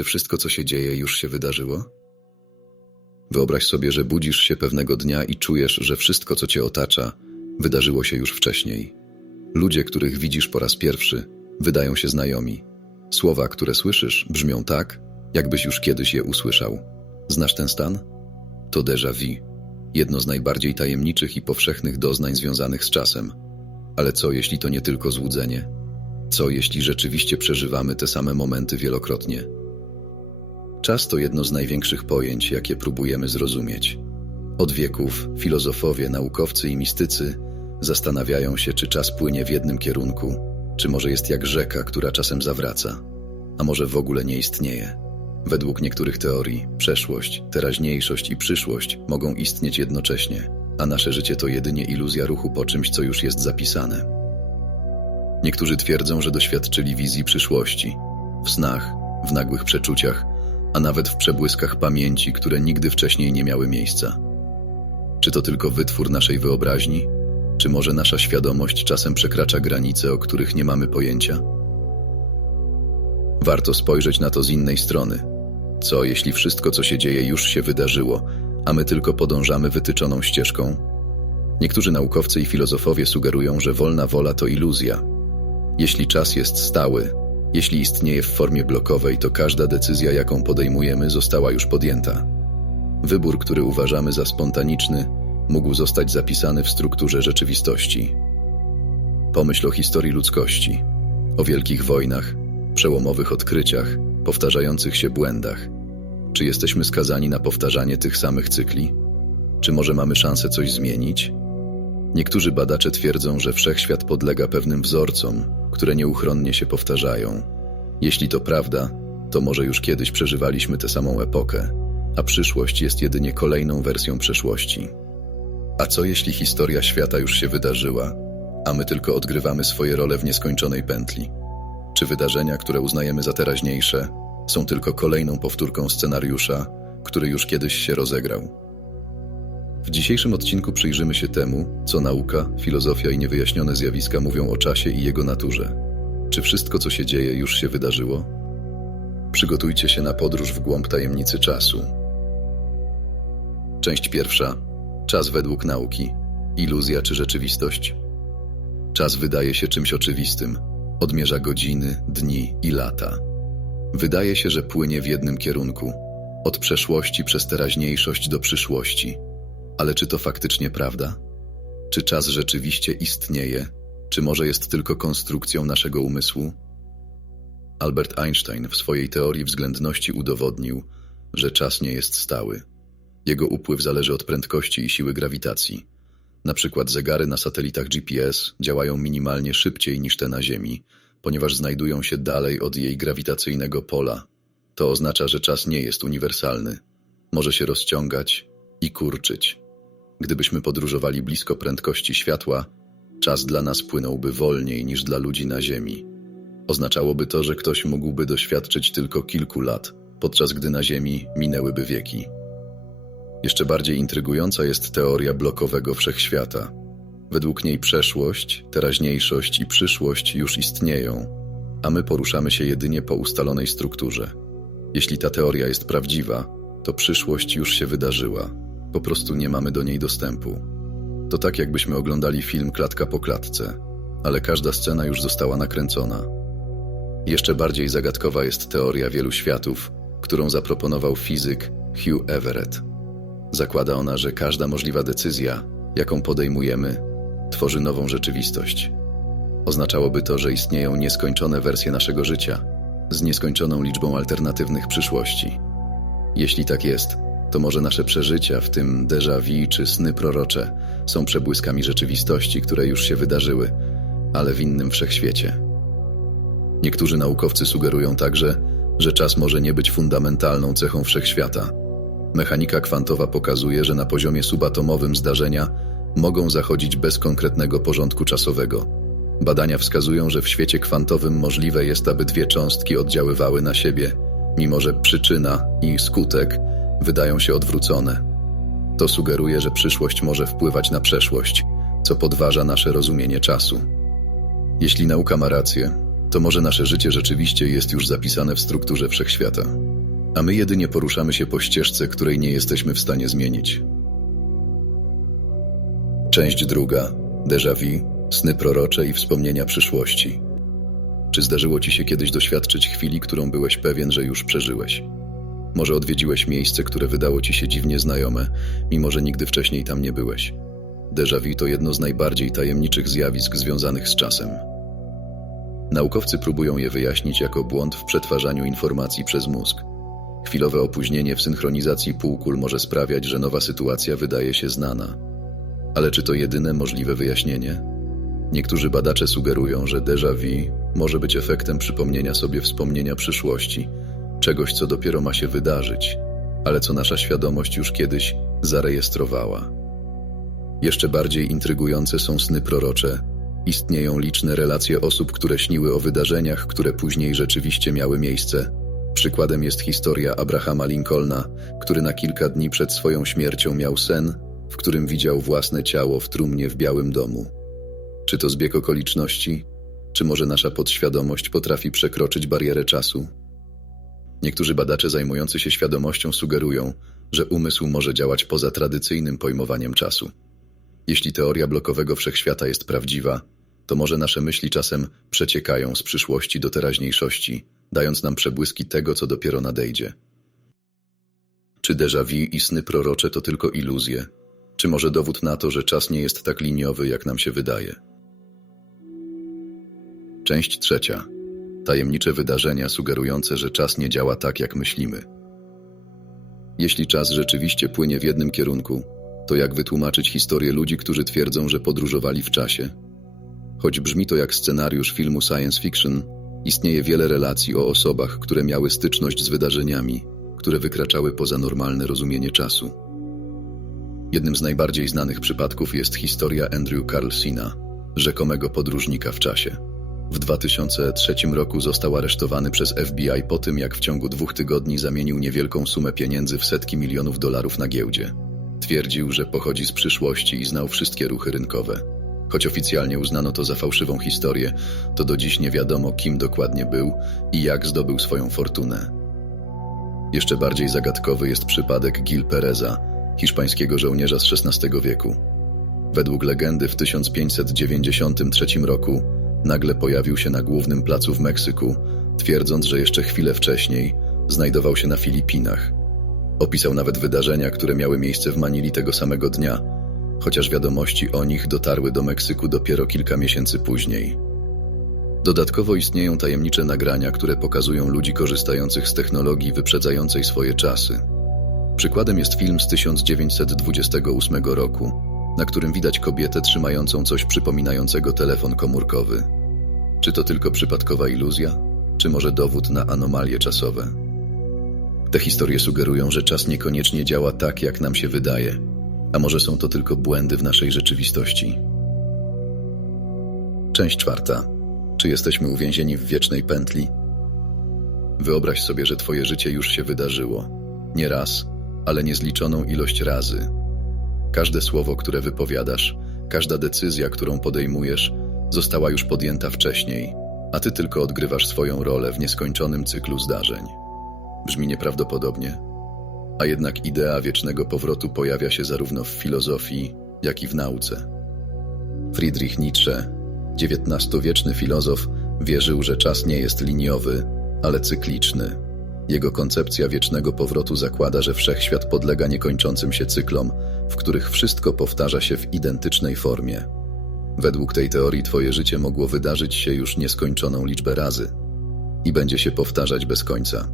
Czy wszystko, co się dzieje, już się wydarzyło? Wyobraź sobie, że budzisz się pewnego dnia i czujesz, że wszystko, co cię otacza, wydarzyło się już wcześniej. Ludzie, których widzisz po raz pierwszy, wydają się znajomi. Słowa, które słyszysz, brzmią tak, jakbyś już kiedyś je usłyszał. Znasz ten stan? To déjà vu, jedno z najbardziej tajemniczych i powszechnych doznań związanych z czasem. Ale co, jeśli to nie tylko złudzenie? Co, jeśli rzeczywiście przeżywamy te same momenty wielokrotnie? Czas to jedno z największych pojęć, jakie próbujemy zrozumieć. Od wieków filozofowie, naukowcy i mistycy zastanawiają się, czy czas płynie w jednym kierunku, czy może jest jak rzeka, która czasem zawraca, a może w ogóle nie istnieje. Według niektórych teorii, przeszłość, teraźniejszość i przyszłość mogą istnieć jednocześnie, a nasze życie to jedynie iluzja ruchu po czymś, co już jest zapisane. Niektórzy twierdzą, że doświadczyli wizji przyszłości, w snach, w nagłych przeczuciach, a nawet w przebłyskach pamięci, które nigdy wcześniej nie miały miejsca. Czy to tylko wytwór naszej wyobraźni, czy może nasza świadomość czasem przekracza granice, o których nie mamy pojęcia? Warto spojrzeć na to z innej strony. Co, jeśli wszystko, co się dzieje, już się wydarzyło, a my tylko podążamy wytyczoną ścieżką? Niektórzy naukowcy i filozofowie sugerują, że wolna wola to iluzja. Jeśli czas jest stały, jeśli istnieje w formie blokowej, to każda decyzja, jaką podejmujemy, została już podjęta. Wybór, który uważamy za spontaniczny, mógł zostać zapisany w strukturze rzeczywistości. Pomyśl o historii ludzkości, o wielkich wojnach, przełomowych odkryciach, powtarzających się błędach. Czy jesteśmy skazani na powtarzanie tych samych cykli? Czy może mamy szansę coś zmienić? Niektórzy badacze twierdzą, że wszechświat podlega pewnym wzorcom, które nieuchronnie się powtarzają. Jeśli to prawda, to może już kiedyś przeżywaliśmy tę samą epokę, a przyszłość jest jedynie kolejną wersją przeszłości. A co jeśli historia świata już się wydarzyła, a my tylko odgrywamy swoje role w nieskończonej pętli? Czy wydarzenia, które uznajemy za teraźniejsze, są tylko kolejną powtórką scenariusza, który już kiedyś się rozegrał? W dzisiejszym odcinku przyjrzymy się temu, co nauka, filozofia i niewyjaśnione zjawiska mówią o czasie i jego naturze. Czy wszystko, co się dzieje, już się wydarzyło? Przygotujcie się na podróż w głąb tajemnicy czasu. Część pierwsza. Czas według nauki. Iluzja czy rzeczywistość? Czas wydaje się czymś oczywistym. Odmierza godziny, dni i lata. Wydaje się, że płynie w jednym kierunku. Od przeszłości przez teraźniejszość do przyszłości. Ale czy to faktycznie prawda? Czy czas rzeczywiście istnieje? Czy może jest tylko konstrukcją naszego umysłu? Albert Einstein w swojej teorii względności udowodnił, że czas nie jest stały. Jego upływ zależy od prędkości i siły grawitacji. Na przykład zegary na satelitach GPS działają minimalnie szybciej niż te na Ziemi, ponieważ znajdują się dalej od jej grawitacyjnego pola. To oznacza, że czas nie jest uniwersalny. Może się rozciągać i kurczyć. Gdybyśmy podróżowali blisko prędkości światła, czas dla nas płynąłby wolniej niż dla ludzi na Ziemi. Oznaczałoby to, że ktoś mógłby doświadczyć tylko kilku lat, podczas gdy na Ziemi minęłyby wieki. Jeszcze bardziej intrygująca jest teoria blokowego wszechświata. Według niej przeszłość, teraźniejszość i przyszłość już istnieją, a my poruszamy się jedynie po ustalonej strukturze. Jeśli ta teoria jest prawdziwa, to przyszłość już się wydarzyła, po prostu nie mamy do niej dostępu. To tak, jakbyśmy oglądali film klatka po klatce, ale każda scena już została nakręcona. Jeszcze bardziej zagadkowa jest teoria wielu światów, którą zaproponował fizyk Hugh Everett. Zakłada ona, że każda możliwa decyzja, jaką podejmujemy, tworzy nową rzeczywistość. Oznaczałoby to, że istnieją nieskończone wersje naszego życia, z nieskończoną liczbą alternatywnych przyszłości. Jeśli tak jest, to może nasze przeżycia, w tym déjà vu czy sny prorocze, są przebłyskami rzeczywistości, które już się wydarzyły, ale w innym wszechświecie. Niektórzy naukowcy sugerują także, że czas może nie być fundamentalną cechą wszechświata. Mechanika kwantowa pokazuje, że na poziomie subatomowym zdarzenia mogą zachodzić bez konkretnego porządku czasowego. Badania wskazują, że w świecie kwantowym możliwe jest, aby dwie cząstki oddziaływały na siebie, mimo że przyczyna i skutek wydają się odwrócone. To sugeruje, że przyszłość może wpływać na przeszłość, co podważa nasze rozumienie czasu. Jeśli nauka ma rację, to może nasze życie rzeczywiście jest już zapisane w strukturze wszechświata, a my jedynie poruszamy się po ścieżce, której nie jesteśmy w stanie zmienić. Część druga. Déjà vu, sny prorocze i wspomnienia przyszłości. Czy zdarzyło ci się kiedyś doświadczyć chwili, którą byłeś pewien, że już przeżyłeś? Może odwiedziłeś miejsce, które wydało ci się dziwnie znajome, mimo że nigdy wcześniej tam nie byłeś. Déjà vu to jedno z najbardziej tajemniczych zjawisk związanych z czasem. Naukowcy próbują je wyjaśnić jako błąd w przetwarzaniu informacji przez mózg. Chwilowe opóźnienie w synchronizacji półkul może sprawiać, że nowa sytuacja wydaje się znana. Ale czy to jedyne możliwe wyjaśnienie? Niektórzy badacze sugerują, że déjà vu może być efektem przypomnienia sobie wspomnienia przyszłości, czegoś, co dopiero ma się wydarzyć, ale co nasza świadomość już kiedyś zarejestrowała. Jeszcze bardziej intrygujące są sny prorocze. Istnieją liczne relacje osób, które śniły o wydarzeniach, które później rzeczywiście miały miejsce. Przykładem jest historia Abrahama Lincolna, który na kilka dni przed swoją śmiercią miał sen, w którym widział własne ciało w trumnie w Białym Domu. Czy to zbieg okoliczności? Czy może nasza podświadomość potrafi przekroczyć barierę czasu? Niektórzy badacze zajmujący się świadomością sugerują, że umysł może działać poza tradycyjnym pojmowaniem czasu. Jeśli teoria blokowego wszechświata jest prawdziwa, to może nasze myśli czasem przeciekają z przyszłości do teraźniejszości, dając nam przebłyski tego, co dopiero nadejdzie. Czy déjà vu i sny prorocze to tylko iluzje? Czy może dowód na to, że czas nie jest tak liniowy, jak nam się wydaje? Część trzecia. Tajemnicze wydarzenia sugerujące, że czas nie działa tak, jak myślimy. Jeśli czas rzeczywiście płynie w jednym kierunku, to jak wytłumaczyć historię ludzi, którzy twierdzą, że podróżowali w czasie? Choć brzmi to jak scenariusz filmu science fiction, istnieje wiele relacji o osobach, które miały styczność z wydarzeniami, które wykraczały poza normalne rozumienie czasu. Jednym z najbardziej znanych przypadków jest historia Andrew Carlsina, rzekomego podróżnika w czasie. W 2003 roku został aresztowany przez FBI po tym, jak w ciągu dwóch tygodni zamienił niewielką sumę pieniędzy w setki milionów dolarów na giełdzie. Twierdził, że pochodzi z przyszłości i znał wszystkie ruchy rynkowe. Choć oficjalnie uznano to za fałszywą historię, to do dziś nie wiadomo, kim dokładnie był i jak zdobył swoją fortunę. Jeszcze bardziej zagadkowy jest przypadek Gil Pereza, hiszpańskiego żołnierza z XVI wieku. Według legendy w 1593 roku nagle pojawił się na głównym placu w Meksyku, twierdząc, że jeszcze chwilę wcześniej znajdował się na Filipinach. Opisał nawet wydarzenia, które miały miejsce w Manili tego samego dnia, chociaż wiadomości o nich dotarły do Meksyku dopiero kilka miesięcy później. Dodatkowo istnieją tajemnicze nagrania, które pokazują ludzi korzystających z technologii wyprzedzającej swoje czasy. Przykładem jest film z 1928 roku, na którym widać kobietę trzymającą coś przypominającego telefon komórkowy. Czy to tylko przypadkowa iluzja, czy może dowód na anomalie czasowe? Te historie sugerują, że czas niekoniecznie działa tak, jak nam się wydaje, a może są to tylko błędy w naszej rzeczywistości. Część czwarta. Czy jesteśmy uwięzieni w wiecznej pętli? Wyobraź sobie, że Twoje życie już się wydarzyło. Nie raz, ale niezliczoną ilość razy. Każde słowo, które wypowiadasz, każda decyzja, którą podejmujesz, została już podjęta wcześniej, a Ty tylko odgrywasz swoją rolę w nieskończonym cyklu zdarzeń. Brzmi nieprawdopodobnie, a jednak idea wiecznego powrotu pojawia się zarówno w filozofii, jak i w nauce. Friedrich Nietzsche, XIX-wieczny filozof, wierzył, że czas nie jest liniowy, ale cykliczny. Jego koncepcja wiecznego powrotu zakłada, że wszechświat podlega niekończącym się cyklom, w których wszystko powtarza się w identycznej formie. Według tej teorii Twoje życie mogło wydarzyć się już nieskończoną liczbę razy i będzie się powtarzać bez końca.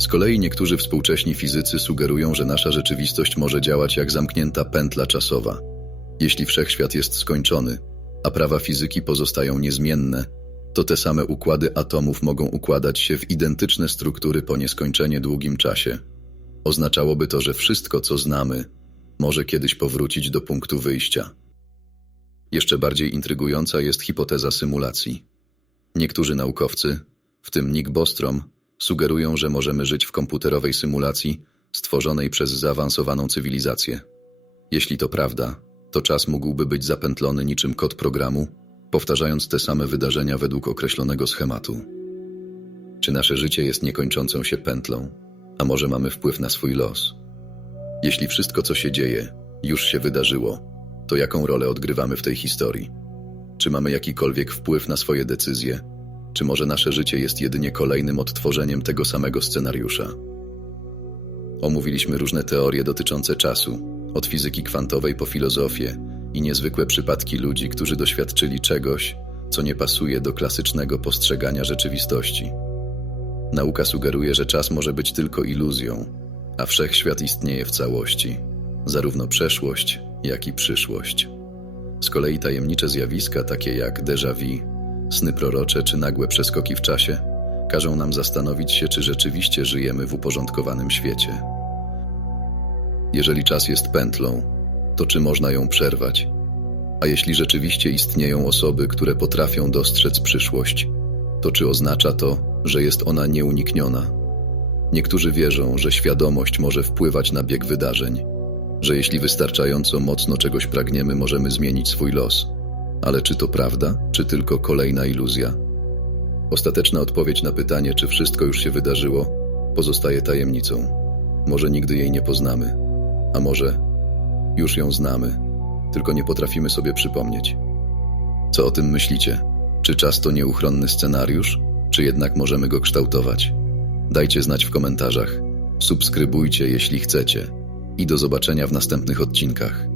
Z kolei niektórzy współcześni fizycy sugerują, że nasza rzeczywistość może działać jak zamknięta pętla czasowa. Jeśli wszechświat jest skończony, a prawa fizyki pozostają niezmienne, to te same układy atomów mogą układać się w identyczne struktury po nieskończenie długim czasie. Oznaczałoby to, że wszystko, co znamy, może kiedyś powrócić do punktu wyjścia. Jeszcze bardziej intrygująca jest hipoteza symulacji. Niektórzy naukowcy, w tym Nick Bostrom, sugerują, że możemy żyć w komputerowej symulacji stworzonej przez zaawansowaną cywilizację. Jeśli to prawda, to czas mógłby być zapętlony niczym kod programu, powtarzając te same wydarzenia według określonego schematu. Czy nasze życie jest niekończącą się pętlą, a może mamy wpływ na swój los? Jeśli wszystko, co się dzieje, już się wydarzyło, to jaką rolę odgrywamy w tej historii? Czy mamy jakikolwiek wpływ na swoje decyzje? Czy może nasze życie jest jedynie kolejnym odtworzeniem tego samego scenariusza? Omówiliśmy różne teorie dotyczące czasu, od fizyki kwantowej po filozofię i niezwykłe przypadki ludzi, którzy doświadczyli czegoś, co nie pasuje do klasycznego postrzegania rzeczywistości. Nauka sugeruje, że czas może być tylko iluzją, a wszechświat istnieje w całości, zarówno przeszłość, jak i przyszłość. Z kolei tajemnicze zjawiska, takie jak déjà vu, sny prorocze czy nagłe przeskoki w czasie, każą nam zastanowić się, czy rzeczywiście żyjemy w uporządkowanym świecie. Jeżeli czas jest pętlą, to czy można ją przerwać? A jeśli rzeczywiście istnieją osoby, które potrafią dostrzec przyszłość, to czy oznacza to, że jest ona nieunikniona? Niektórzy wierzą, że świadomość może wpływać na bieg wydarzeń, że jeśli wystarczająco mocno czegoś pragniemy, możemy zmienić swój los. Ale czy to prawda, czy tylko kolejna iluzja? Ostateczna odpowiedź na pytanie, czy wszystko już się wydarzyło, pozostaje tajemnicą. Może nigdy jej nie poznamy, a może już ją znamy, tylko nie potrafimy sobie przypomnieć. Co o tym myślicie? Czy czas to nieuchronny scenariusz, czy jednak możemy go kształtować? Dajcie znać w komentarzach. Subskrybujcie, jeśli chcecie. I do zobaczenia w następnych odcinkach.